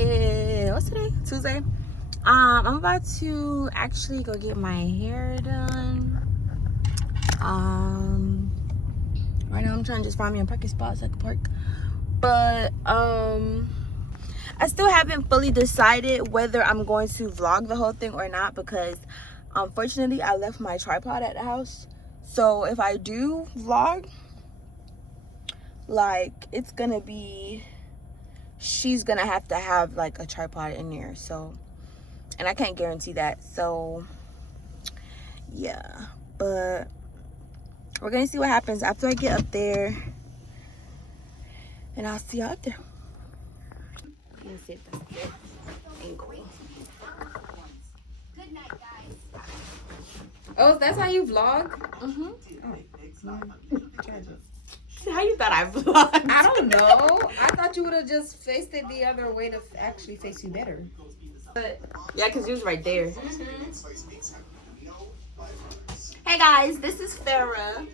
What's today? Tuesday. I'm about to actually go get my hair done. Right now I'm trying to just find me a parking spot so I can park. But I still haven't fully decided whether I'm going to vlog the whole thing or not, because unfortunately I left my tripod at the house. So if I do vlog, like, it's gonna be, she's gonna have to have like a tripod in there, so, and I can't guarantee that. So yeah, but we're gonna see what happens after I get up there, and I'll see y'all up there. Let me see if that's good. Good night, guys. Oh, that's how you vlog? Mm-hmm. Oh. How you thought I vlogged? I don't know. I thought you would have just faced it the other way to actually face you better. But yeah, because you was right there. Hey guys, this is Farrah.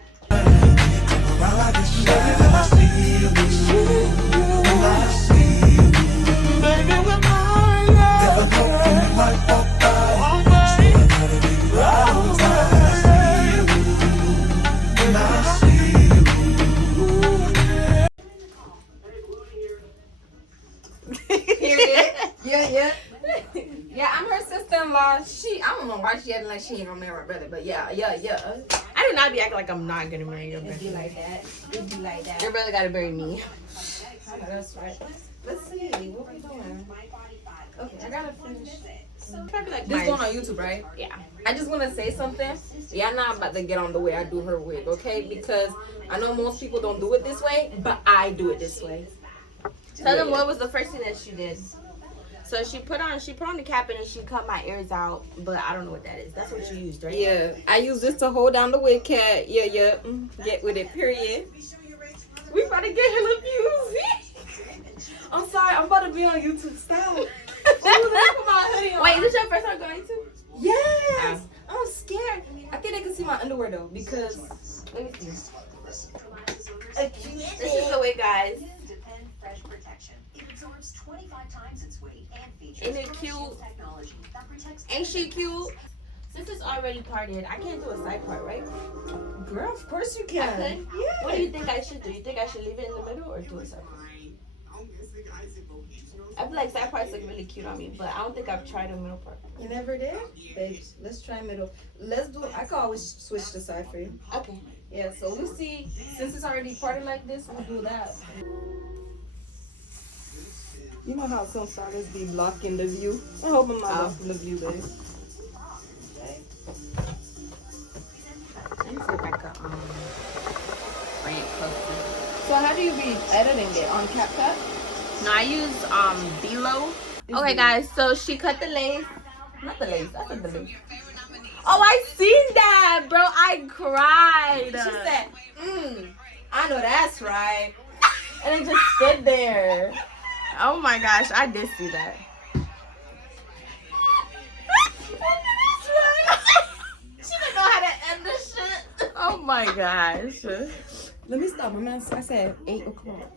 Yeah, I'm her sister-in-law. I don't know why she acting like she ain't gonna marry my brother, but yeah. I do not be acting like I'm not gonna marry your brother. It be like that. It be like that. Your brother gotta marry me. I know that's right. Let's see. What we doing? Okay, I gotta finish. Like This going on YouTube, right? Yeah. I just want to say something. Yeah, I'm not about to get on the way I do her wig, okay? Because I know most people don't do it this way, but I do it this way. Tell them what was the first thing that she did. So she put on the cap and she cut my ears out, but I don't know what that is. That's what you used, right? Yeah, I use this to hold down the wig cat. Yeah. Get with it, period. We about to get hella views. I'm sorry, I'm about to be on YouTube. Stop. Wait, is this your first time going to? Yes. I'm scared. I think they can see my underwear though, because let me see. This is the wig, guys. Isn't it cute? Ain't she cute? Since it's already parted, I can't do a side part, right? Girl, of course you I can. could. Yeah. What do you think I should do? You think I should leave it in the middle or do a side part? I feel like side parts look really cute on me, but I don't think I've tried a middle part. You never did? Babes, let's try middle. Let's do, I can always switch the side for you. Okay. Yeah, so we'll see. Since it's already parted like this, we'll do that. You know how some stylists be blocking the view? I hope I'm not blocking the view, babe. Let me see if I could bring it closer. So how do you be editing it? On CapCut? No, I use Below. Okay, guys, so she cut the lace. Not the lace. I said the lace. Oh, I seen that, bro. I cried. She said, I know that's right. And it just stood there. Oh my gosh, I did see that. She didn't know how to end this shit. Oh my gosh. Let me stop. I said 8 o'clock.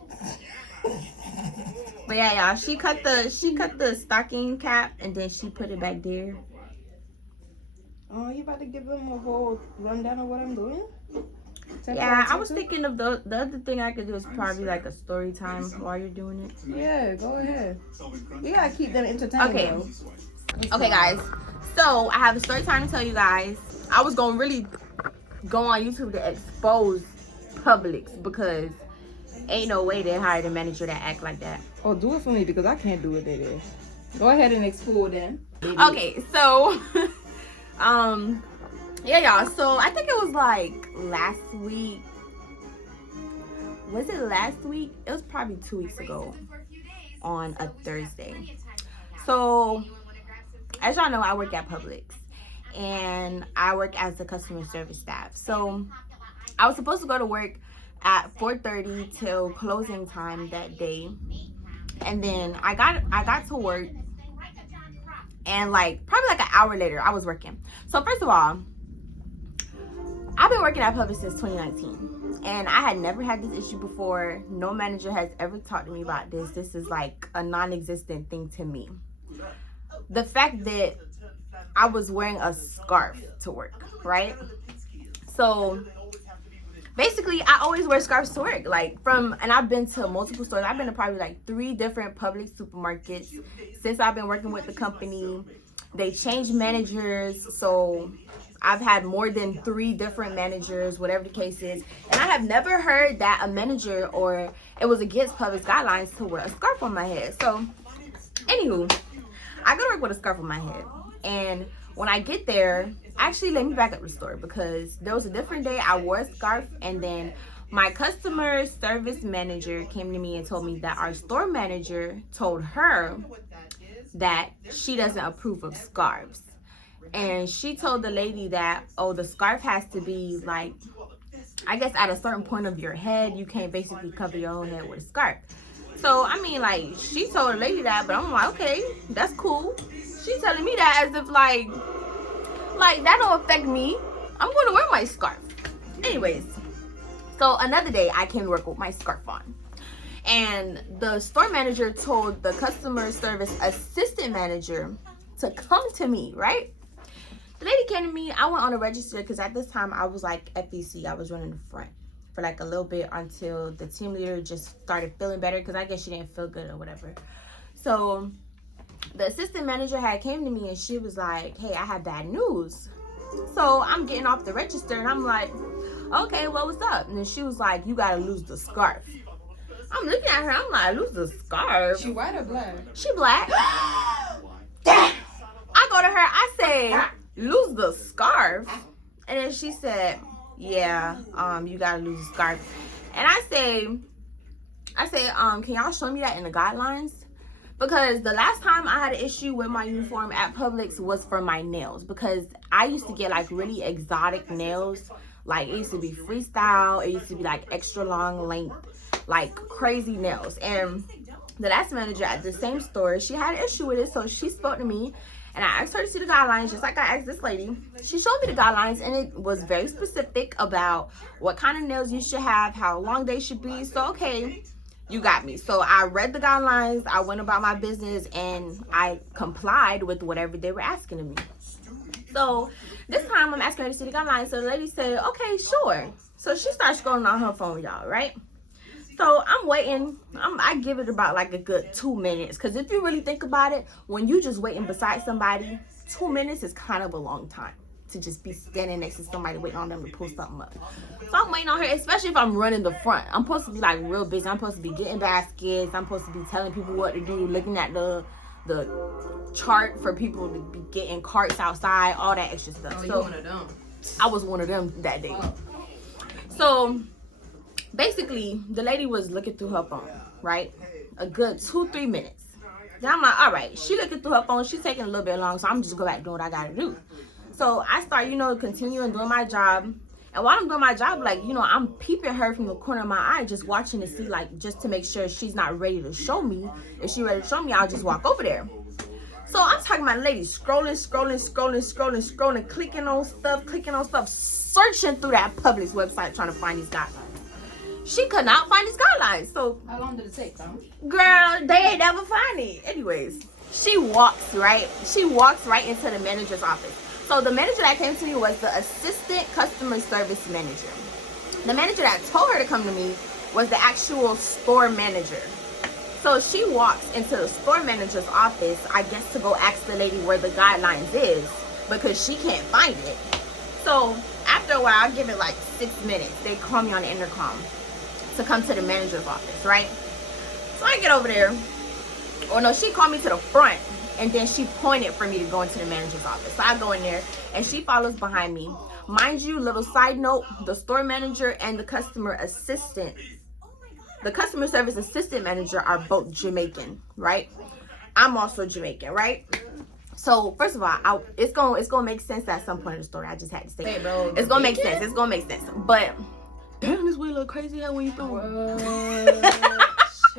But yeah, y'all, she cut the stocking cap and then she put it back there. Oh, you about to give them a whole rundown of what I'm doing? Yeah, I was thinking of the other thing I could do is probably like a story time while you're doing it. Yeah, go ahead. We gotta keep them entertained. Okay. Okay, guys. So I have a story time to tell you guys. I was gonna really go on YouTube to expose Publix because ain't no way they hired a manager that act like that. Oh, do it for me because I can't do it, baby. Go ahead and expose them. Okay, so yeah, y'all. So I think it was like last week. Was it last week? It was probably 2 weeks ago on a Thursday. So as y'all know, I work at Publix and I work as the customer service staff. So I was supposed to go to work at 4:30 till closing time that day, and then I got to work, and like probably like an hour later I was working. So first of all, I've been working at Publix since 2019. And I had never had this issue before. No manager has ever talked to me about this. This is like a non-existent thing to me. The fact that I was wearing a scarf to work, right? So basically, I always wear scarves to work. And I've been to multiple stores. I've been to probably like 3 different Publix supermarkets since I've been working with the company. They changed managers, so I've had more than 3 different managers, whatever the case is. And I have never heard that a manager or it was against Publix guidelines to wear a scarf on my head. So, anywho, I go to work with a scarf on my head. And when I get there, actually, let me back up the story, because there was a different day I wore a scarf, and then my customer service manager came to me and told me that our store manager told her that she doesn't approve of scarves. And she told the lady that, oh, the scarf has to be like, I guess at a certain point of your head, you can't basically cover your own head with a scarf. So, I mean, like, she told the lady that, but I'm like, okay, that's cool. She's telling me that as if like that don't affect me. I'm going to wear my scarf. Anyways, so another day I came to work with my scarf on. And the store manager told the customer service assistant manager to come to me, right? The lady came to me. I went on a register because at this time I was like FEC. I was running the front for like a little bit until the team leader just started feeling better, because I guess she didn't feel good or whatever. So the assistant manager had came to me and she was like, hey, I have bad news. So I'm getting off the register and I'm like, okay, well, what's up? And then she was like, you gotta lose the scarf. I'm looking at her, I'm like, lose the scarf? She white or black? She black. I go to her, I say, lose the scarf? And then she said, yeah, you gotta lose the scarf. And I say, can y'all show me that in the guidelines? Because the last time I had an issue with my uniform at Publix was for my nails. Because I used to get like really exotic nails. Like, it used to be freestyle. It used to be like extra long length, like crazy nails. And the last manager at the same store, she had an issue with it. So she spoke to me and I asked her to see the guidelines, just like I asked this lady. She showed me the guidelines and it was very specific about what kind of nails you should have, how long they should be. So, okay, you got me. So I read the guidelines, I went about my business, and I complied with whatever they were asking of me. So this time I'm asking her to see the guidelines. So the lady said, okay, sure. So she starts scrolling on her phone, y'all, right? So I'm waiting. I give it about like a good 2 minutes. Because if you really think about it, when you just waiting beside somebody, 2 minutes is kind of a long time to just be standing next to somebody waiting on them to pull something up. So I'm waiting on her, especially if I'm running the front. I'm supposed to be like real busy. I'm supposed to be getting baskets. I'm supposed to be telling people what to do, looking at the chart for people to be getting carts outside, all that extra stuff. Oh, so you one of them. I was one of them that day. So basically, the lady was looking through her phone, right? A good 2-3 minutes. Then I'm like, all right, she looking through her phone. She's taking a little bit long, so I'm just go back doing what I gotta do. So I start, continuing doing my job. And while I'm doing my job, like, I'm peeping her from the corner of my eye, just watching to see, like, just to make sure she's not ready to show me. If she's ready to show me, I'll just walk over there. So I'm talking about lady scrolling, clicking on stuff, searching through that Publix website trying to find these guidelines. She could not find these guidelines. So how long did it take, though? Girl, they ain't never find it. Anyways, she walks right into the manager's office. So the manager that came to me was the assistant customer service manager. The manager that told her to come to me was the actual store manager. So she walks into the store manager's office, I guess to go ask the lady where the guidelines is, because she can't find it. So after a while, I give it like 6 minutes. They call me on the intercom to come to the manager's office, right? So I get over there. Oh no, she called me to the front. And then she pointed for me to go into the manager's office. So I go in there and she follows behind me. Mind you, little side note, the store manager and the customer assistant, the customer service assistant manager are both Jamaican, right? I'm also Jamaican, right? So first of all, it's gonna make sense at some point in the story. I just had to say Hey, bro, it's gonna make sense. It's gonna make sense. But damn, this way look crazy. How when you throw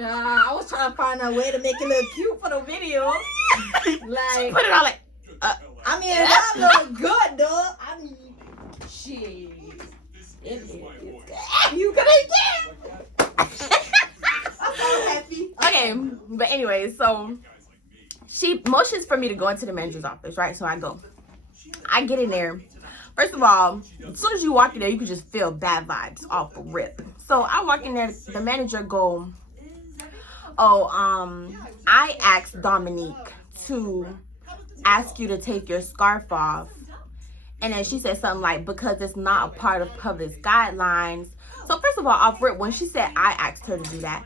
I was trying to find a way to make it look cute for the video. Like, put it on like. I mean, that look good, though. I mean, shit. You gonna get? I'm so happy. Okay, but anyway, so she motions for me to go into the manager's office, right? So I go. I get in there. First of all, as soon as you walk in there, you can just feel bad vibes off the rip. So I walk in there, the manager go, I asked Dominique to ask you to take your scarf off. And then she said something like, because it's not a part of public guidelines. So first of all, off rip, when she said I asked her to do that,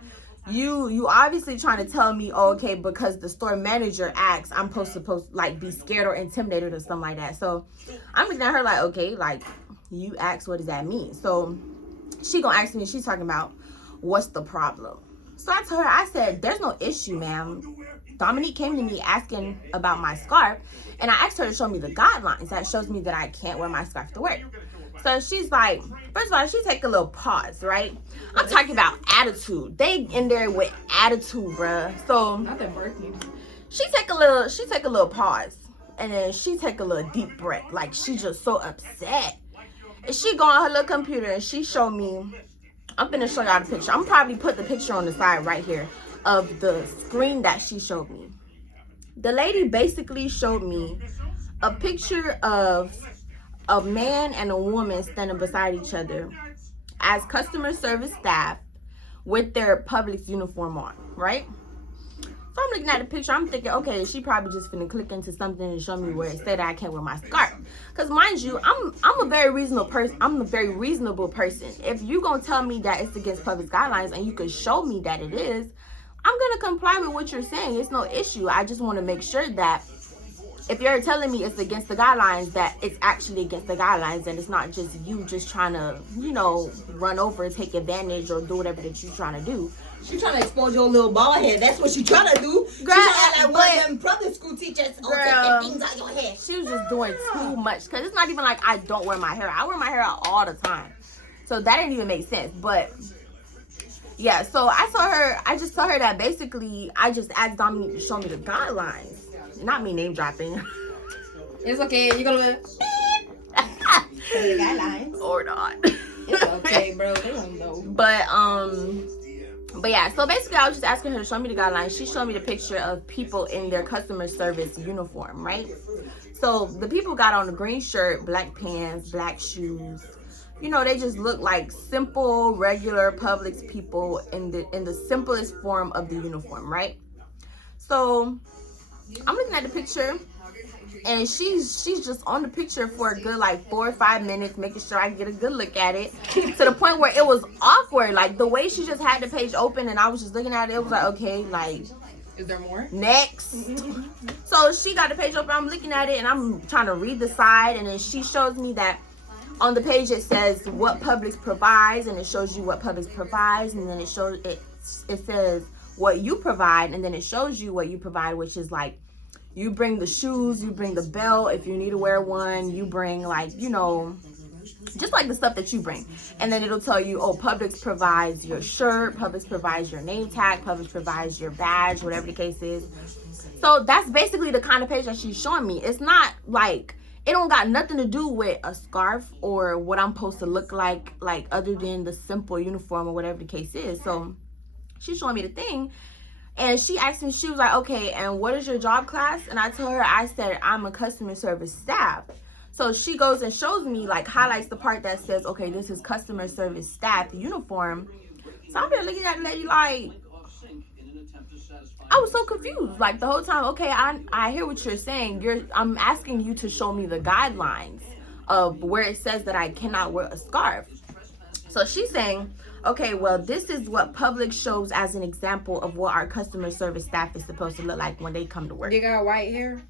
you obviously trying to tell me, oh, okay, because the store manager asked, I'm supposed to like be scared or intimidated or something like that. So I'm looking at her like, okay, like you asked, what does that mean? So she gonna ask me, she's talking about what's the problem. So I told her, I said, there's no issue, ma'am. Dominique came to me asking about my scarf, and I asked her to show me the guidelines that shows me that I can't wear my scarf to work. So she's like, first of all, she take a little pause, right? I'm talking about attitude. They in there with attitude, bruh. So Nothing working. she take a little pause, and then she take a little deep breath, like she just so upset. And she go on her little computer and she show me. I'm gonna show y'all the picture. I'm probably put the picture on the side right here of the screen that she showed me. The lady basically showed me a picture of a man and a woman standing beside each other as customer service staff with their Publix uniform on, right? So I'm looking at the picture, I'm thinking, okay, she probably just finna click into something and show me where it said I can't wear my scarf. Cause mind you, I'm a very reasonable person. I'm a very reasonable person. If you gonna tell me that it's against public guidelines and you could show me that it is, I'm gonna comply with what you're saying. It's no issue. I just want to make sure that if you're telling me it's against the guidelines, that it's actually against the guidelines and it's not just you just trying to, you know, run over, take advantage, or do whatever that you're trying to do. She trying to expose your little bald head. That's what she trying to do. Girl, she act like one but- of them public school teachers. Oh, Girl. take the things out your head. She was just doing too much, because it's not even like I don't wear my hair. I wear my hair out all the time. So that didn't even make sense. But yeah, so I just told her that basically I just asked Dominique to show me the guidelines. Not me name dropping. It's okay. You're gonna. The guidelines. Or not. It's okay, bro. They don't know. But yeah, so basically I was just asking her to show me the guidelines. She showed me the picture of people in their customer service uniform, right? So the people got on a green shirt, black pants, black shoes. You know, they just look like simple, regular Publix people in the simplest form of the uniform, right? So I'm looking at the picture, and she's just on the picture for a good like 4 or 5 minutes, making sure I get a good look at it, to the point where it was awkward. Like the way she just had the page open and I was just looking at it, it was like, okay, like, Is there more? next. So she got the page open, I'm looking at it, and I'm trying to read the side, and then she shows me that on the page it says what Publix provides, and it shows you what Publix provides, and then it says what you provide, and then it shows you what you provide, which is like, you bring the shoes, you bring the belt if you need to wear one, you bring, like, you know, just like the stuff that you bring. And then it'll tell you, oh, Publix provides your shirt, Publix provides your name tag, Publix provides your badge, whatever the case is. So that's basically the kind of page that she's showing me. It's not like, it don't got nothing to do with a scarf or what I'm supposed to look like other than the simple uniform or whatever the case is. So she's showing me the thing. And she asked me, she was like, okay, and what is your job class? And I told her, I said, I'm a customer service staff. So she goes and shows me, like, highlights the part that says, okay, this is customer service staff uniform. So I'm here looking at the lady like, I was so confused. Like, the whole time, okay, I hear what you're saying. I'm asking you to show me the guidelines of where it says that I cannot wear a scarf. So she's saying, okay, well, this is what Publix shows as an example of what our customer service staff is supposed to look like when they come to work. They got white hair.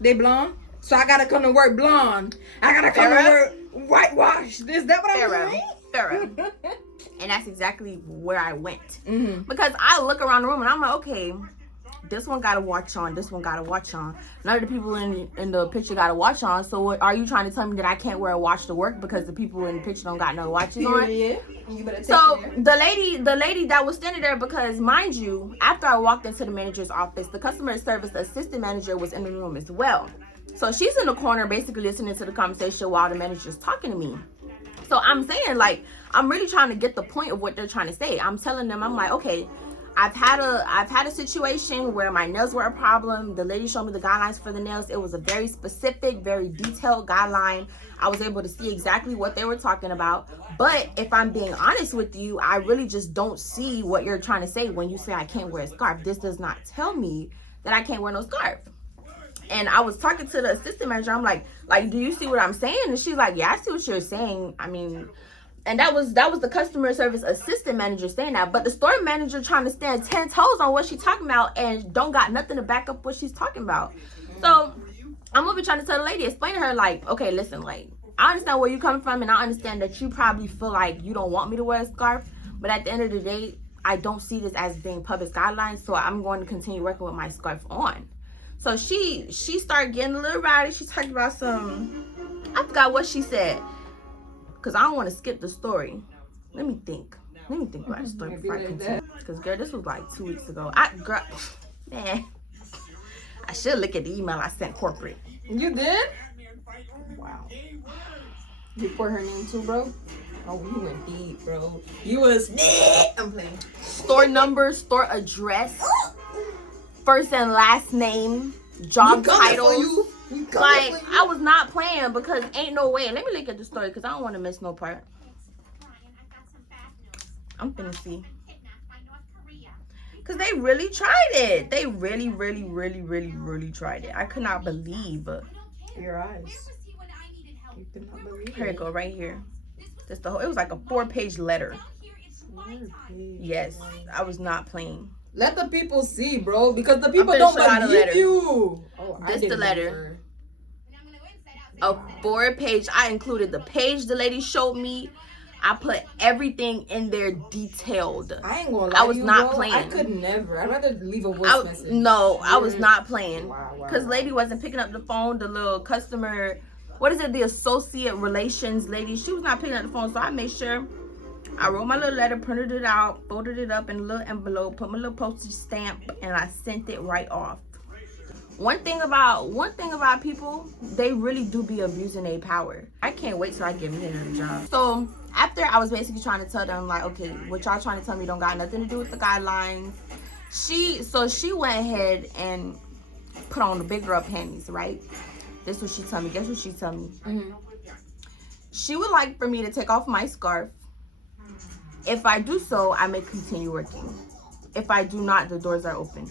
They blonde. So I gotta come to work blonde. I gotta come to work whitewashed. Is that what I'm doing? Thorough. And that's exactly where I went. Mm-hmm. Because I look around the room and I'm like, okay, this one got a watch on. This one got a watch on. None of the people in the picture got a watch on. So what, are you trying to tell me that I can't wear a watch to work because the people in the picture don't got no watches on? Yeah. You better take So it the lady that was standing there, because mind you, after I walked into the manager's office, the customer service assistant manager was in the room as well. So she's in the corner basically listening to the conversation while the manager's talking to me. So I'm saying, like, I'm really trying to get the point of what they're trying to say. I'm telling them, I'm like, okay, I've had a situation where my nails were a problem. The lady showed me the guidelines for the nails. It was a very specific, very detailed guideline. I was able to see exactly what they were talking about. But if I'm being honest with you, I really just don't see what you're trying to say when you say I can't wear a scarf. This does not tell me that I can't wear no scarf. And I was talking to the assistant manager. I'm like, do you see what I'm saying? And she's like, yeah, I see what you're saying. I mean, and that was the customer service assistant manager saying that. But the store manager trying to stand 10 toes on what she's talking about and don't got nothing to back up what she's talking about. So I'm gonna be trying to tell the lady, explain to her, like, okay, listen, like, I understand where you're coming from, and I understand that you probably feel like you don't want me to wear a scarf. But at the end of the day, I don't see this as being public guidelines, so I'm going to continue working with my scarf on. So she started getting a little rowdy. She talked about some, I forgot what she said, because I don't want to skip the story. Let me think about the story before I continue. Because, girl, this was like 2 weeks ago. Man, I should look at the email I sent corporate. You did? Wow. You put her name too, bro? Oh, you went deep, bro. You was I'm playing. Store number, store address, first and last name, job titles. Like, I was not playing, because ain't no way. Let me look at the story, because I don't want to miss no part. I'm finna see. Because they really tried it. They really, really, really, really, really tried it. I could not believe Your eyes. You could not believe Here it go, right here. Just the whole, it was like a 4-page letter. Yes, I was not playing. Let the people see, bro, because the people finna don't show y'all the believe letter. you. Oh, This the letter. A 4-page. I included the page the lady showed me. I put everything in there detailed. I ain't gonna lie. I was to you, not bro. playing. I could never. I'd rather leave a voice message. No, I was not playing. Wow. Because lady wasn't picking up the phone. The little customer, what is it? The associate relations lady. She was not picking up the phone. So I made sure I wrote my little letter, printed it out, folded it up in a little envelope, put my little postage stamp, and I sent it right off. One thing about people, they really do be abusing their power. I can't wait till I get me another job. So after I was basically trying to tell them, like, okay, what y'all trying to tell me don't got nothing to do with the guidelines. She went ahead and put on the big girl panties, right? This is what she told me. Guess what she told me? Mm-hmm. She would like for me to take off my scarf. If I do so, I may continue working. If I do not, the doors are open.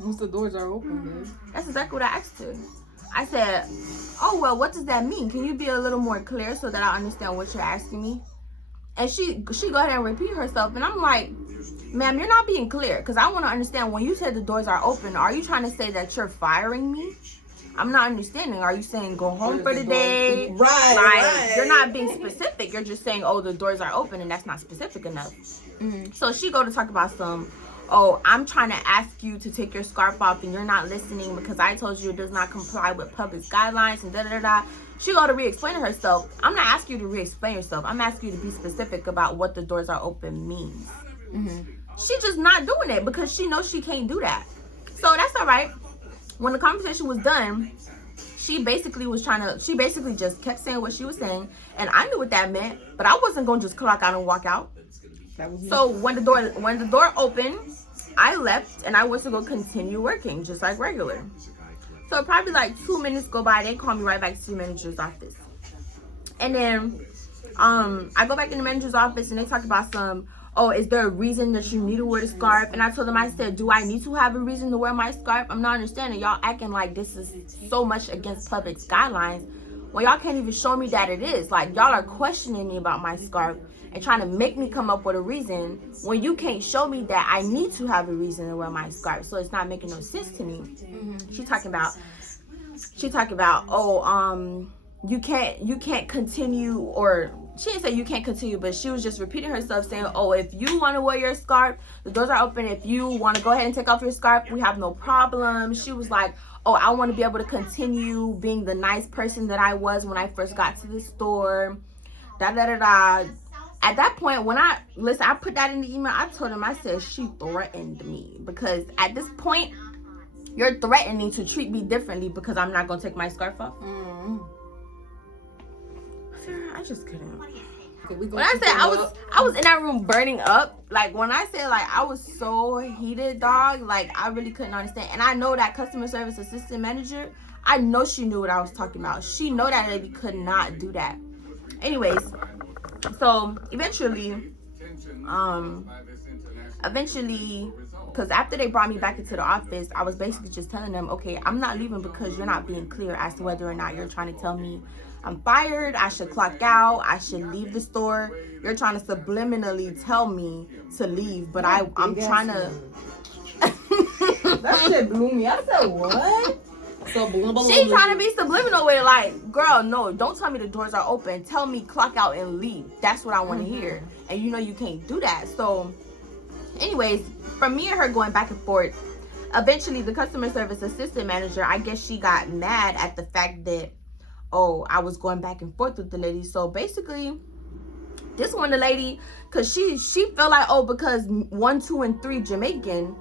Once the doors are open, babe. That's exactly what I asked her. I said, oh, well, what does that mean? Can you be a little more clear so that I understand what you're asking me? And she go ahead and repeat herself. And I'm like, ma'am, you're not being clear. Because I want to understand, when you said the doors are open, are you trying to say that you're firing me? I'm not understanding. Are you saying go home for the day? Right. You're not being specific. You're just saying, oh, the doors are open, and that's not specific enough. Mm-hmm. So she go to talk about some, oh, I'm trying to ask you to take your scarf off and you're not listening because I told you it does not comply with public guidelines and da-da-da-da. She go to re-explain herself. I'm not asking you to re-explain yourself. I'm asking you to be specific about what the doors are open means. Mm-hmm. She just not doing it because she knows she can't do that. So that's all right. When the conversation was done, she basically just kept saying what she was saying, and I knew what that meant, but I wasn't gonna just clock out and walk out. So when the door opened, I left and I was to go continue working just like regular. So probably like 2 minutes go by, they call me right back to the manager's office. And then I go back in the manager's office and they talk about some, oh, is there a reason that you need to wear the scarf? And I told them, I said, do I need to have a reason to wear my scarf? I'm not understanding. Y'all acting like this is so much against public guidelines when y'all can't even show me that it is. Like, y'all are questioning me about my scarf and trying to make me come up with a reason when you can't show me that I need to have a reason to wear my scarf. So it's not making no sense to me. Mm-hmm. She talking about, oh, you can't continue, or she didn't say you can't continue, but she was just repeating herself saying, oh, if you want to wear your scarf, the doors are open. If you want to go ahead and take off your scarf, we have no problem. She was like, oh, I want to be able to continue being the nice person that I was when I first got to the store. Da-da-da-da. At that point, when I put that in the email. I told him, I said, she threatened me. Because at this point, you're threatening to treat me differently because I'm not going to take my scarf off. Mm-hmm. I just couldn't. Okay, When I said I was in that room burning up, like when I said like I was so heated, dog, like I really couldn't understand. And I know that customer service assistant manager, I know she knew what I was talking about. She know that lady could not do that. Anyways, so eventually, because after they brought me back into the office, I was basically just telling them, okay, I'm not leaving because you're not being clear as to whether or not you're trying to tell me I'm fired, I should clock out, I should leave the store. You're trying to subliminally tell me to leave, but I'm trying to. That shit blew me. I said, what? She's trying to be subliminal with it, like, girl, no, don't tell me the doors are open. Tell me clock out and leave. That's what I want to hear. And you know you can't do that. So, anyways, from me and her going back and forth, eventually the customer service assistant manager, I guess she got mad at the fact that, oh, I was going back and forth with the lady. So basically, this one, the lady, because she felt like, oh, because 1, 2, and 3 Jamaican,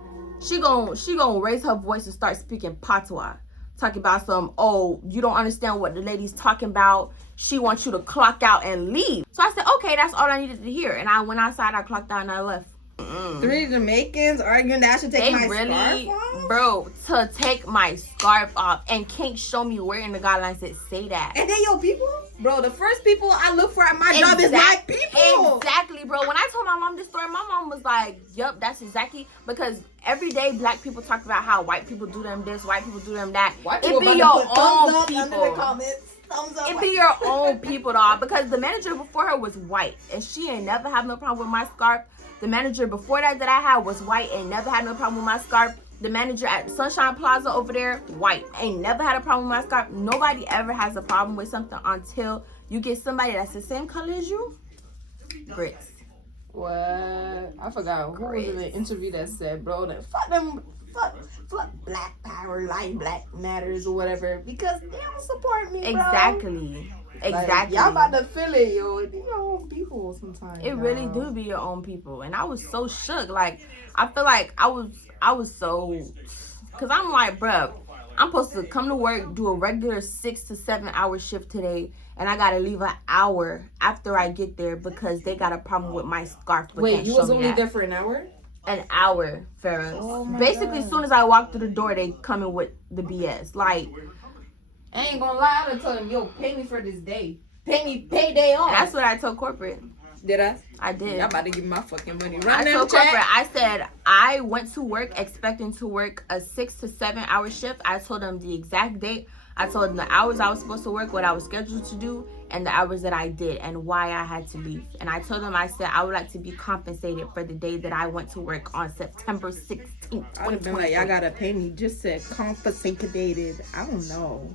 she gonna raise her voice and start speaking patois. Talking about some, oh, you don't understand what the lady's talking about. She wants you to clock out and leave. So I said, okay, that's all I needed to hear. And I went outside, I clocked out, and I left. 3 Jamaicans arguing that I should take my scarf off? Bro, to take my scarf off, and can't show me where in the guidelines it say that. And they your people? Bro, the first people I look for at my job is my people. Exactly, bro. When I told my mom this story, my mom was like, yup, that's exactly, because every day black people talk about how white people do them this, white people do them that. It be your own people. It be your own people, dog. Because the manager before her was white, and she ain't never have no problem with my scarf. The manager before that I had was white, and never had no problem with my scarf. The manager at Sunshine Plaza over there, white, ain't never had a problem with my scarf. Nobody ever has a problem with something until you get somebody that's the same color as you. Grits. What? I forgot who was in the interview that said, bro, that fuck them, fuck Black Power, like Black Matters or whatever, because they don't support me, bro. Exactly. Like, y'all about to feel it, yo. It be your own people sometimes. It really do be your own people, and I was so shook. Like, I feel like I was so, cause I'm like, bruh, I'm supposed to come to work, do a regular 6 to 7 hour shift today, and I gotta leave an hour after I get there because they got a problem with my scarf. Wait, you was only there for an hour? An hour, Farrah. Oh basically, as soon as I walk through the door, they coming with the BS. Like, I ain't gonna lie, I done told them, yo, pay me for this day. Pay day off. That's what I told corporate. Did I? I did. Y'all about to give me my fucking money. I told corporate, I said, I went to work expecting to work a 6 to 7 hour shift. I told them the exact date. I told them the hours I was supposed to work, what I was scheduled to do, and the hours that I did, and why I had to leave. And I told them, I said, I would like to be compensated for the day that I went to work on September 16th, 2020. I would have been like, y'all gotta pay me. Just said compensated. I don't know.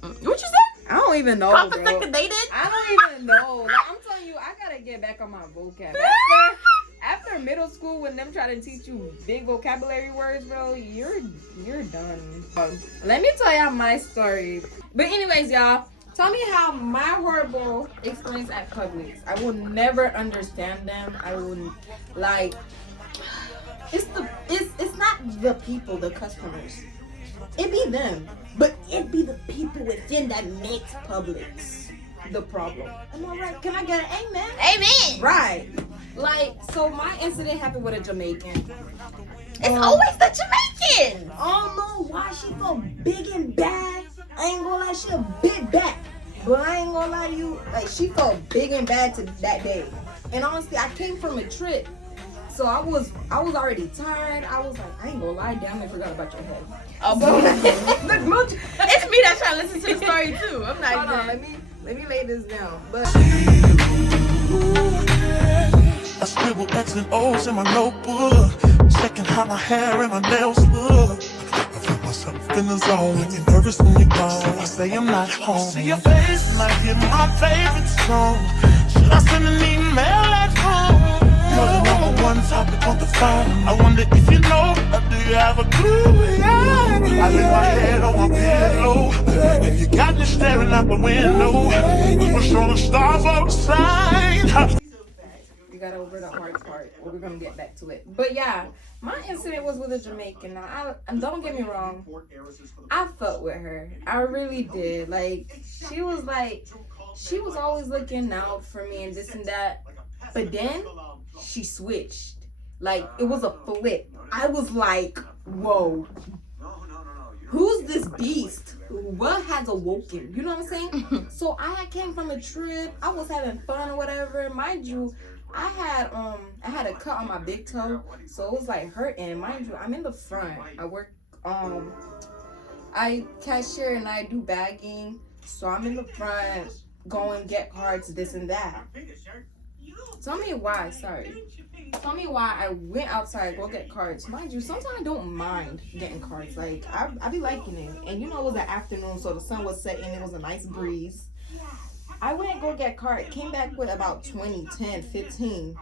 What you said? I don't even know, Compensated? I don't even know. Like, I'm telling you, I gotta get back on my vocab. After middle school, when them try to teach you big vocabulary words, bro, you're done. Let me tell y'all my story. But anyways, y'all, tell me how my horrible experience at Publix. I will never understand them. I wouldn't like. It's not the people, the customers. It be them, but it be the people within that makes Publix the problem. Am I right? Can I get an amen? Amen. Right. Like, so my incident happened with a Jamaican. It's always the Jamaican. I don't know why she felt big and bad. I ain't gonna lie, she a bit back. But I ain't gonna lie to you, like, she felt big and bad to that day. And honestly, I came from a trip. So I was already tired. I was like, I ain't gonna lie, damn, I forgot about your head. It's me that's trying to listen to the story too. I'm not Hold on, let me lay this down. But I scribble X and O's in my notebook, checking how my hair and my nails look. I feel myself in the zone, when you're nervous when you're gone. I say I'm not home. See your face and I hear my favorite song. Should I send an email at home? You're the number one topic on the phone. I wonder if you know, or do you have a clue? Yeah. I lay my head on my pillow, and you got me staring out the window. We were showing the stars outside. we got over the hard part. We're gonna get back to it. But yeah, my incident was with a Jamaican. Now, and don't get me wrong, I felt with her. I really did. Like, she was like, she was always looking out for me and this and that. But then she switched. Like, it was a flip. I was like, whoa. Who's this beast? What has awoken? You know what I'm saying? So I came from a trip. I was having fun or whatever. Mind you, I had a cut on my big toe, so it was like hurting. Mind you, I'm in the front. I work I cashier and I do bagging, so I'm in the front going get cards, this and that. Tell me why I went outside go get cards. Mind you, sometimes I don't mind getting cards. Like I be liking it. And you know, it was an afternoon, so the sun was setting. It was a nice breeze. I went and go get cards. Came back with about 20, 10, 15.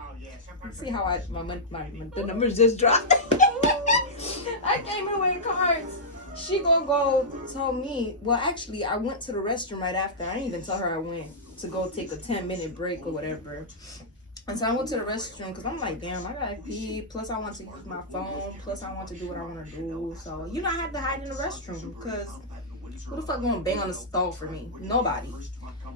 See how the numbers just dropped. I came in with cards. She gonna go tell me. Well, actually, I went to the restroom right after. I didn't even tell her I went to go take a 10-minute break or whatever. And so I went to the restroom because I'm like, damn, I gotta pee. Plus, I want to use my phone. Plus, I want to do what I want to do. So, you know, I had to hide in the restroom because who the fuck gonna bang on the stall for me? Nobody.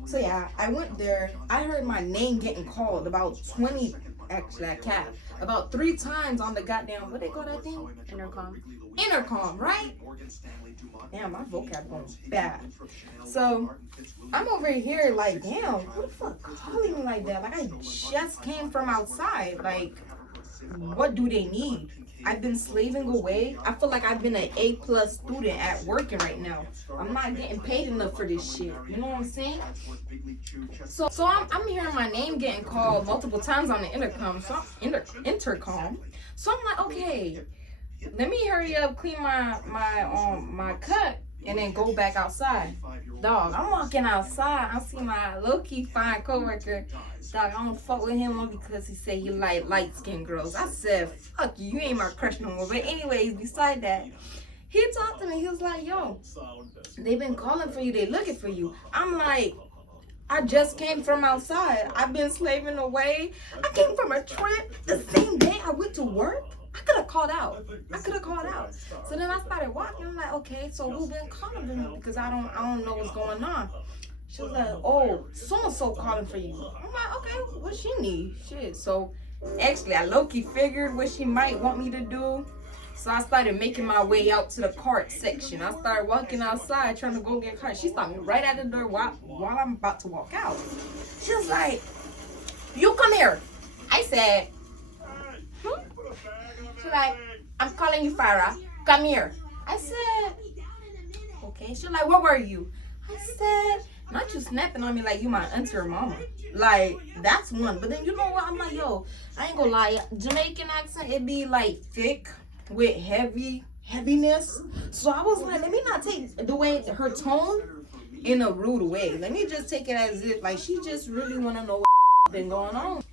So, yeah, I went there. I heard my name getting called about 20, actually, that cab. About 3 times on the goddamn, what they call that thing? Intercom, right? Damn, my vocab going bad. So I'm over here like, damn, who the fuck calling me like that? Like, I just came from outside. Like, what do they need? I've been slaving away. I feel like I've been an A+ student at working right now. I'm not getting paid enough for this shit. You know what I'm saying? So I'm hearing my name getting called multiple times on the intercom. So I'm like, okay, let me hurry up, clean my cut, and then go back outside. Dog, I'm walking outside. I see my low-key fine coworker. Dog, I don't fuck with him only because he said he like light-skinned girls. I said, fuck you, you ain't my crush no more. But anyways, beside that, he talked to me. He was like, yo, they been calling for you. They looking for you. I'm like, I just came from outside. I've been slaving away. I came from a trip the same day I went to work. I could have called out. So then I started walking. I'm like, okay, so who been calling for me? Because I don't know what's going on. She was like, oh, so-and-so calling for you. I'm like, okay, what she need? Shit. So actually, I low-key figured what she might want me to do. So I started making my way out to the cart section. I started walking outside trying to go get cards. She stopped me right at the door while I'm about to walk out. She was like, you come here. I said, She's like, I'm calling you Farah. Come here. I said, okay. She's like, where were you? I said, not you snapping on me like you my auntie or mama. Like, that's one. But then you know what? I'm like, yo, I ain't gonna lie. Jamaican accent, it be like thick with heaviness. So I was like, let me not take the way her tone in a rude way. Let me just take it as if like she just really wanna know what's been going on.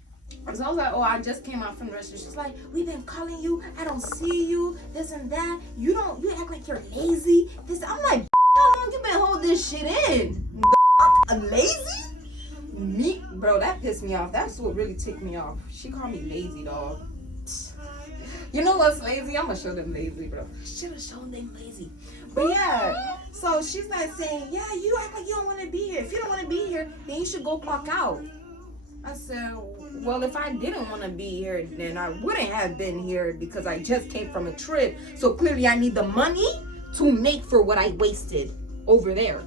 So I was like, oh, I just came out from the restaurant. She's like, we've been calling you. I don't see you. This and that. You act like you're lazy. This. I'm like, how long you been holding this shit in? Lazy? Me, bro, that pissed me off. That's what really ticked me off. She called me lazy, dog. You know what's lazy? I'm gonna show them lazy, bro. Should have shown them lazy. But yeah, so she's like saying, yeah, you act like you don't want to be here. If you don't want to be here, then you should go clock out. I said, well, if I didn't want to be here, then I wouldn't have been here because I just came from a trip. So clearly I need the money to make for what I wasted over there.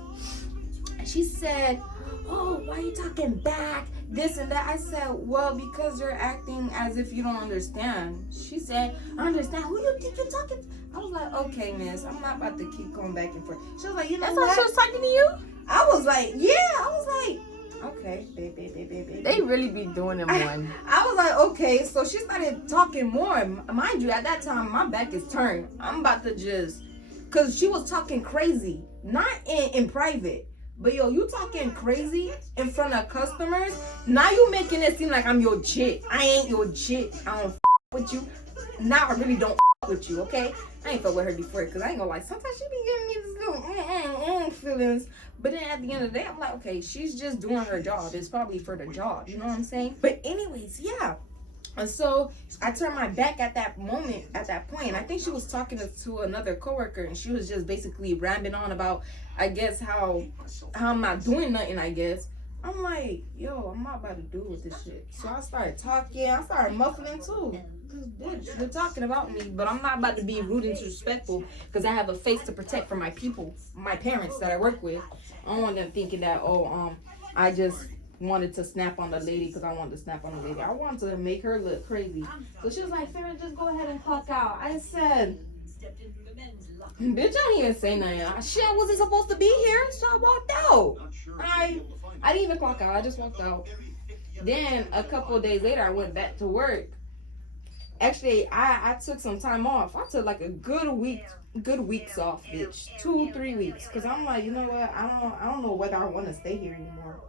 And she said, oh, why are you talking back? This and that. I said, well, because you're acting as if you don't understand. She said, I understand. Who you think you're talking to? I was like, okay, miss, I'm not about to keep going back and forth. She was like, you know That's what? why she was talking to you? I was like, yeah. I was like, okay, babe. They really be doing them one. I was like, okay. So she started talking more. Mind you, at that time, my back is turned. I'm about to just, because she was talking crazy. Not in private. But yo, you talking crazy in front of customers. Now you making it seem like I'm your chick. I ain't your chick. I don't with you. Now I really don't with you, okay? I ain't fuck with her before because I ain't gonna lie. Sometimes she be giving me this little feelings. But then at the end of the day, I'm like, okay, she's just doing her job. It's probably for the job. You know what I'm saying? But anyways, yeah. And so I turned my back at that moment, at that point. I think she was talking to another coworker, and she was just basically rambling on about, I guess, how I'm not doing nothing, I guess. I'm like, yo, I'm not about to do with this shit. So I started talking. I started muffling too. Bitch, you're talking about me, but I'm not about to be rude and disrespectful because I have a face to protect for my people, my parents that I work with. I don't want them thinking that, I just wanted to snap on the lady because I wanted to snap on the lady. I wanted to make her look crazy. So she was like, Farrah, just go ahead and clock out. I said, bitch, I didn't even say nothing. Shit, I wasn't supposed to be here, so I walked out. I didn't even clock out. I just walked out. Then a couple of days later, I went back to work. Actually, I took some time off. I took like a good weeks off, bitch. 2-3 weeks. Cause I'm like, you know what? I don't know whether I want to stay here anymore.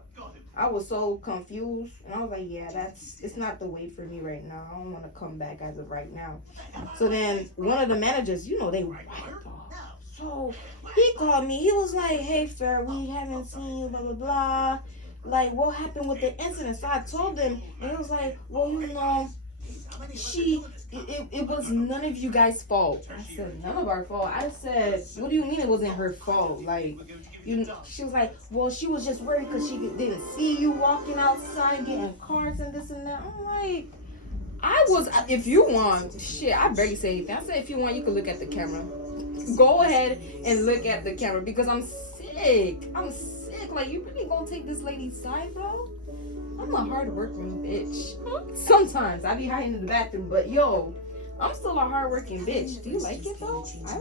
I was so confused, and I was like, yeah, it's not the way for me right now. I don't want to come back as of right now. So then one of the managers, you know, they were wiped off. So he called me. He was like, hey, Farrah, we haven't seen you, blah, blah, blah. Like, what happened with the incident? So I told him, and he was like, well, you know, it was none of you guys' fault. I said, none of our fault. I said, what do you mean it wasn't her fault? Like, she was like, well, she was just worried because she didn't see you walking outside getting cards and this and that. I'm like, if you want, shit, I barely say anything. I said, if you want, you can look at the camera. Go ahead and look at the camera because I'm sick. Like, you really gonna take this lady's side, bro? I'm a hard-working bitch. Sometimes I be hiding in the bathroom, but yo, I'm still a hard-working bitch. Do you like it though? I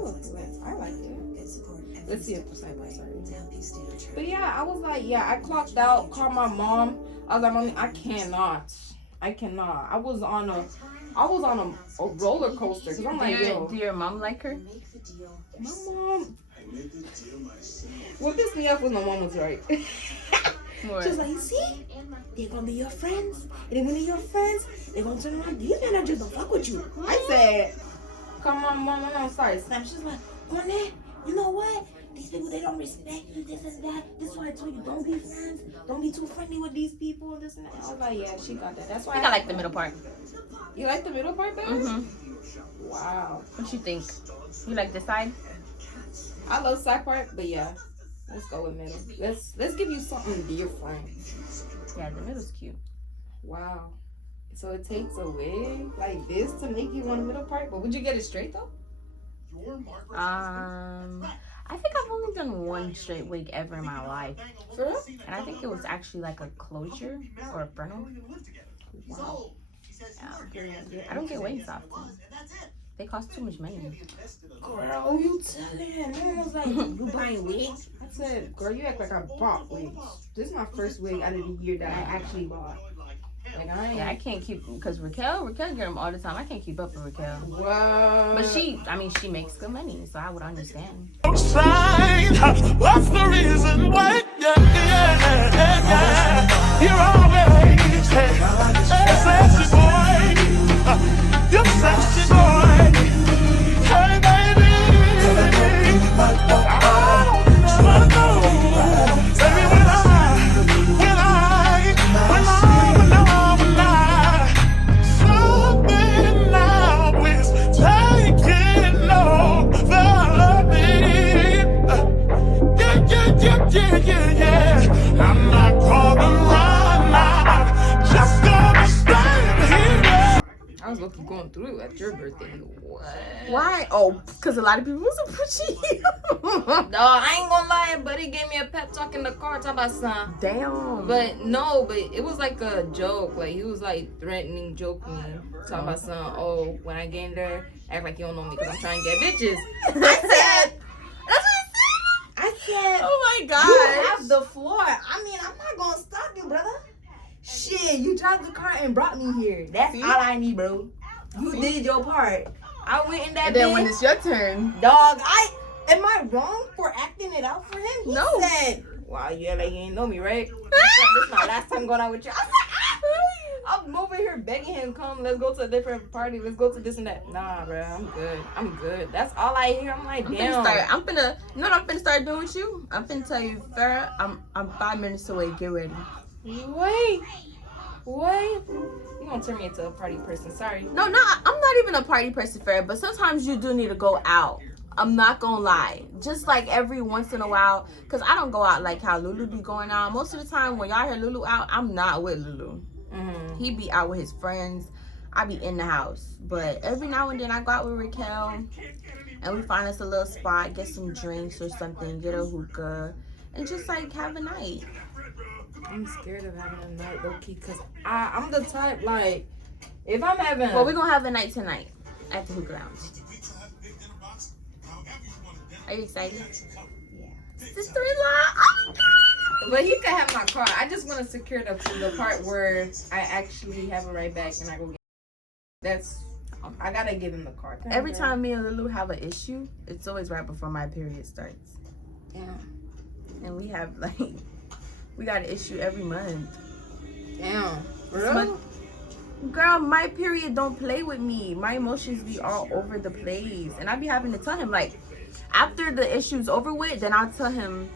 like it. Let's see if the side by side. But yeah, I was like, I clocked out, called my mom. I was like, Mommy, I cannot. I was on a roller coaster because I'm like, yo. Do your mom like her? My mom. What pissed me off was my mom was right. What? She was like, you see, they're gonna be your friends, and then when they're your friends, they're gonna turn around. These managers don't fuck with you. I said, come on, mom, I'm sorry. Snap. She's like, Monet, you know what? These people, they don't respect you, this and that. This is why I told you, don't be friends. Don't be too friendly with these people, this and that. I was like, yeah, she got that. That's why I like the middle part. You like the middle part better? Mm-hmm. Wow. What you think? You like the side? I love side part, but yeah. Let's go with middle. Let's give you something different. Yeah, the middle's cute. Wow. So it takes a wig like this to make you want a middle part? But would you get it straight though? I think I've only done one straight wig ever in my life. For real? And I think it was actually like a closure or a frontal. Wow. Yeah. I don't get wigs often. They cost too much money. Girl, you telling? No was like, you buying wigs? I said, girl, you act like I bought wigs. This is my first wig out of the year that I actually bought. Like, I can't keep, because Raquel get them all the time. I can't keep up with Raquel. Wow. But she makes good money, so I would understand. What's the reason why? You're always sexy boy. You're sexy boy. Hey baby, something now is taking over me. Yeah. I'm not gonna run out, just gonna stand here. I was looking going through at your birthday. What? Why? Oh, because a lot of people was appreciating. No, I ain't gonna lie, buddy gave me a pep talk in the car talking about son. Damn. But it was like a joke. Like he was like threatening, joking me. Talking about son, oh, when I get in there, act like you don't know me because I'm trying to get bitches. I said, That's what I said, oh my God. you have the floor. I mean, I'm not gonna stop you, brother. Shit, you drive the car and brought me here. That's all I need, bro. You did your part. I went in that And then bitch. when it's your turn. Dog, am I wrong for acting it out for him? He No. said, wow, you act like you ain't know me, right? This is my last time going out with you. I was like, I'm over here begging him, come, let's go to a different party, let's go to this and that. Nah, bro, I'm good. That's all I hear. I'm like, damn. I'm finna, you know what I'm finna start doing with you? I'm finna tell you, Farrah, I'm 5 minutes away. Get ready. Wait. You gonna turn me into a party person? Sorry. No, I'm not even a party person, Farrah. But sometimes you do need to go out. I'm not gonna lie. Just like every once in a while, because I don't go out like how Lulu be going out. Most of the time when y'all hear Lulu out, I'm not with Lulu. He be out with his friends. I be in the house. But every now and then I go out with Raquel and we find us a little spot, get some drinks or something, get a hookah, and just like have a night. I'm scared of having a night, low-key, because I'm the type, like, if I'm having... Well, we're going to have a night tonight at the hookah lounge. Are you excited? Yeah. Sister-in-law! Oh my God! But he could have my car. I just want to secure the part where I actually have a ride back and I go get That's... I gotta give him the car. Every time me and Lulu have an issue, it's always right before my period starts. Yeah. And we have, like... We got an issue every month. Damn. Really? Girl, my period don't play with me. My emotions be all over the place. And I be having to tell him, like, after the issue's over with, then I'll tell him,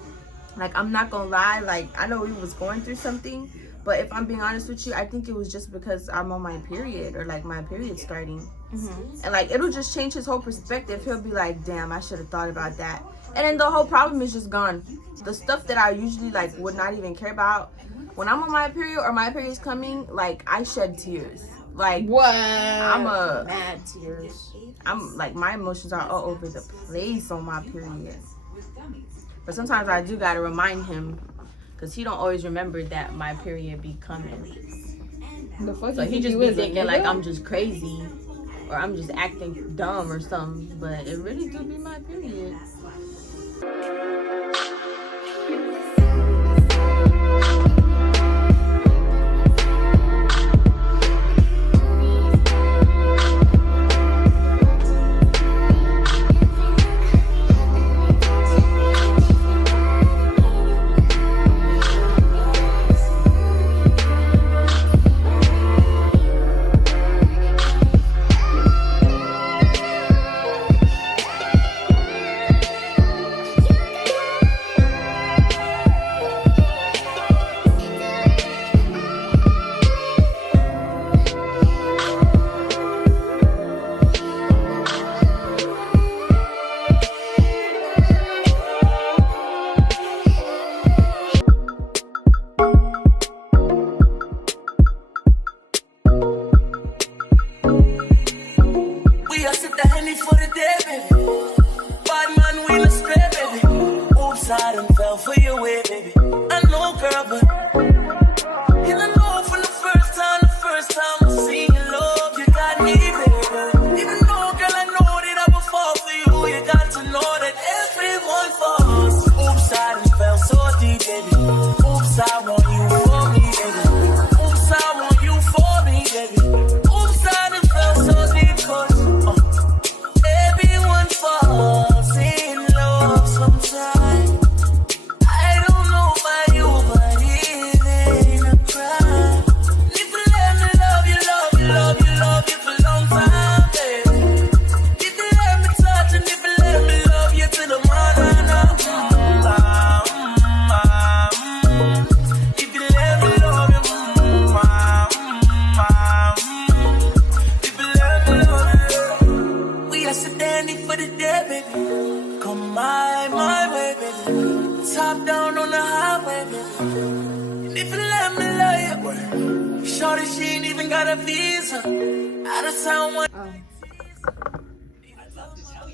like, I'm not gonna lie, like, I know we was going through something, but if I'm being honest with you, I think it was just because I'm on my period, or, like, my period's starting. And, like, it'll just change his whole perspective. He'll be like, damn, I should have thought about that. And then the whole problem is just gone. The stuff that I usually, like, would not even care about, when I'm on my period or my period's coming, like, I shed tears. Like, what? Mad tears. I'm, like, my emotions are all over the place on my period. But sometimes I do gotta remind him, because he don't always remember that my period be coming. So he just be thinking, like, I'm just crazy, or I'm just acting dumb or something. But it really do be my period.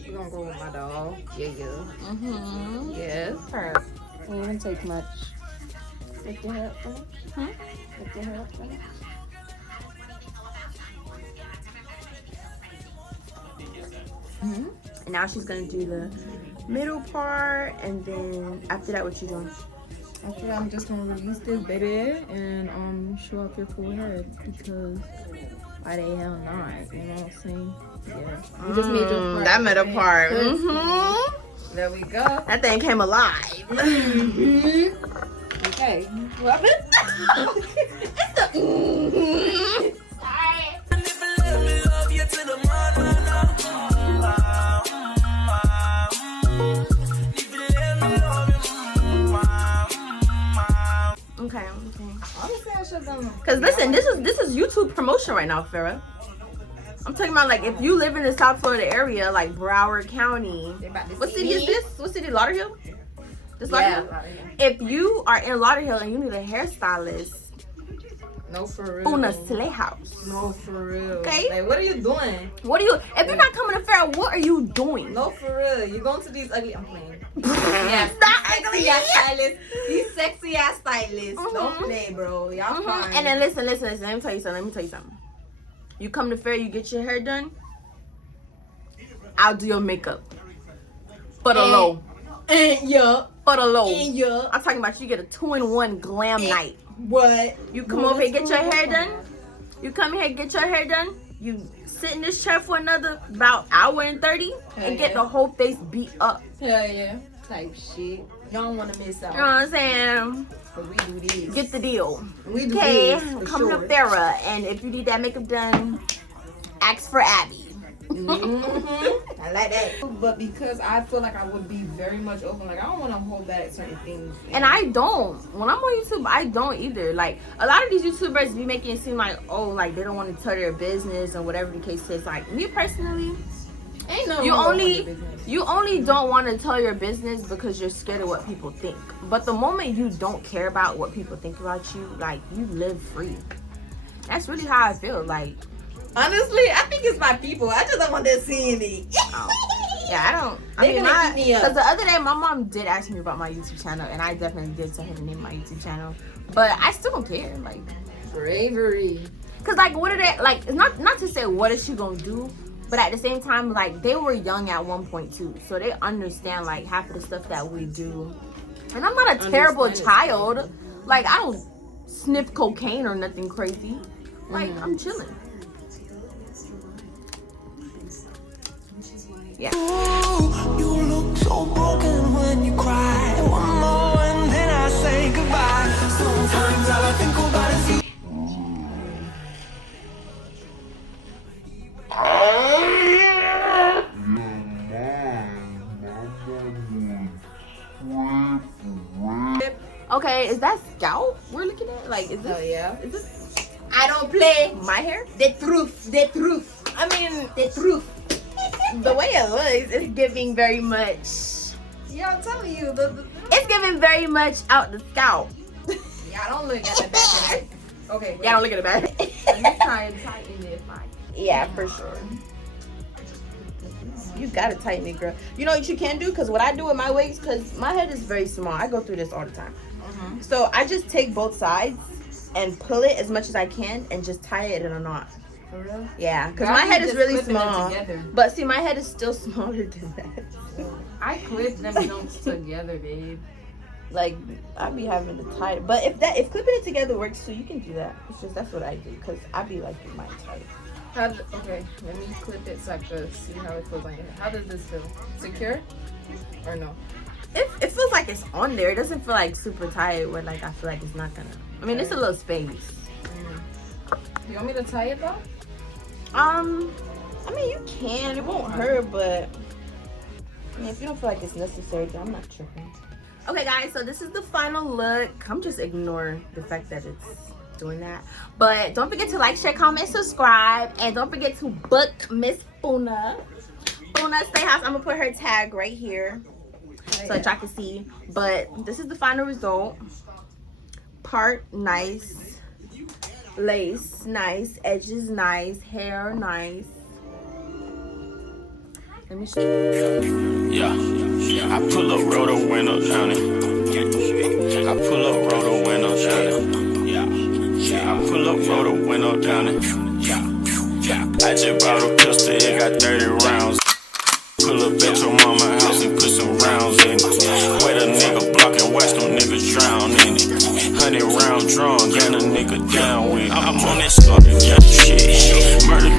We're gonna go with my dog. Yeah. Yes. Perfect. Don't even take much. Lift your head up for me. Lift your head up for me. And now she's gonna do the middle part, and then after that, what you doing? Okay, I'm just gonna release this baby and show off your full head, because why the hell not? You know what I'm saying? Yeah. You just made your part. That middle part. There we go. That thing came alive. Okay. What? Okay. Honestly, I should have done. Cause listen, this is YouTube promotion right now, Farrah. I'm talking about like if you live in the South Florida area, like Broward County. What city is this? What city? Lauderhill? This Lauderhill? If you are in Lauderhill and you need a hairstylist, no, for real. Una Slay House. No, for real. Okay. Like, what are you doing? What are you? If you're not coming to fair, what are you doing? No, for real. You're going to these ugly. I'm playing. Yeah, Sexy ass stylists. These sexy ass stylists. Don't play, bro. Y'all fine. And then listen. Let me tell you something. You come to fair, you get your hair done. I'll do your makeup. For the low. Yeah. For the low. Yeah. I'm talking about you get a 2-in-1 glam night. What? You come over here, get your hair done. You come here, get your hair done. You sit in this chair for another about hour and 30 and get the whole face beat up. Hell yeah. Type shit. Y'all don't want to miss out. You know what I'm saying? But we do this. Get the deal. We do Okay, this. For come sure. to Farrah, and if you need that makeup done, ask for Abby. I like that. But because I feel like I would be very much open, like I don't want to hold back certain things. And I don't. When I'm on YouTube, I don't either. Like a lot of these YouTubers be making it seem like, oh, like they don't want to tell their business or whatever the case is. Like me personally, Ain't no you only don't want to tell your business because you're scared of what people think. But the moment you don't care about what people think about you, like you live free. That's really how I feel. Like honestly, I think it's my people. I just don't want them seeing me. yeah, I don't. They're gonna eat me up. Because the other day my mom did ask me about my YouTube channel, and I definitely did tell her to name my YouTube channel. But I still don't care. Like bravery. Cause like what are they like? It's not to say what is she gonna do. But at the same time, like, they were young at one point, too. So they understand, like, half of the stuff that we do. And I'm not a terrible child. Like, I don't sniff cocaine or nothing crazy. Like, I'm chilling. Yeah. Ooh, you look so broken when you cry. One more and then I say goodbye. Sometimes all I think about is you. Okay, is that scalp we're looking at? Like, is this? Oh yeah. Is this I don't play. my hair? The truth. The truth. I mean, The truth. the way it looks, it's giving very much. Yeah, I'm telling you. It's giving very much out the scalp. Yeah, I don't look at the back of it. Okay. Yeah, don't look at the back. Let me try and tighten it. Yeah, for sure. You gotta tighten it, girl. You know what you can do? Because what I do with my wigs, because my head is very small. I go through this all the time. So I just take both sides and pull it as much as I can and just tie it in a knot. For real? Yeah, because Girl, my I head be is just really clipping it small. together. But see, my head is still smaller than that. I clip them jumps together, babe. Like, I be having to tie it. But if clipping it together works too, you can do that. It's just that's what I do because I be liking mine tight. Okay, let me clip it so I can see how it feels on your head. How does this feel? Secure? Or no? It feels like it's on there. It doesn't feel like super tight where like I feel like it's not gonna. I mean, it's a little space. You want me to tie it though? I mean you can. It won't hurt, but I mean, if you don't feel like it's necessary, then I'm not tripping. Okay, guys. So this is the final look. I'm just ignoring the fact that it's doing that. But don't forget to like, share, comment, subscribe, and don't forget to book Miss Funa. Funa Stay House. I'm gonna put her tag right here. So that y'all can see. But this is the final result. Part nice, lace nice, edges nice, hair nice. Let me show you. Yeah, I pull up, roll the window down it. I pull up, roll the window down it. Yeah, I pull up, roll the window down it. I just bought a pistol, it got 30 rounds. Pull up at your mama house and put some rounds in it. Wait a nigga block and watch them niggas drown in it. 100 round drum, gun a nigga down with it. I'm on that slaughter gun shit. Murder